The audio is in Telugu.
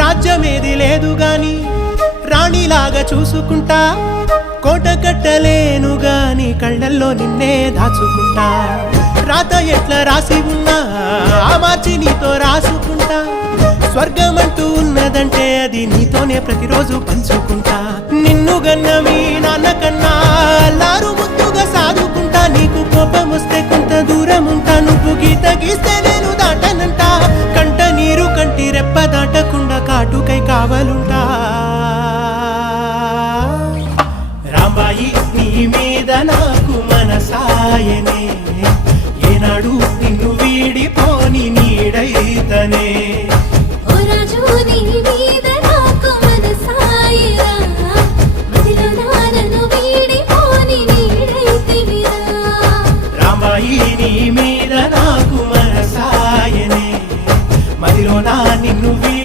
రాజ్యమేది లేదు గాని రాణిలాగా చూసుకుంటా, కోట కట్టలేను గాని కళ్ళల్లో నిన్నే దాచుకుంటా. రాత ఎట్లా రాసి ఉన్నా ఆ మార్చి నీతో రాసుకుంటా. స్వర్గమంటూ ఉన్నదంటే అది నీతోనే ప్రతిరోజు పంచుకుంటా. నిన్ను గన్న మీ నాన్న కన్నా అల్లారు ముద్దుగా సాదుకుంటా. నీకు కోపం వస్తే కొంత దూరం ఉంటా, నువ్వు గీత గీస్తే నేను దాటనంట. కంట నీరు కంటి రెప్ప దాటకుండా కాటుకై కావలుంటా. రాంబాయి నీ మీద నాకు మనసాయనే, ఏనాడు నిన్ను వీడిపోని నీడైతనే.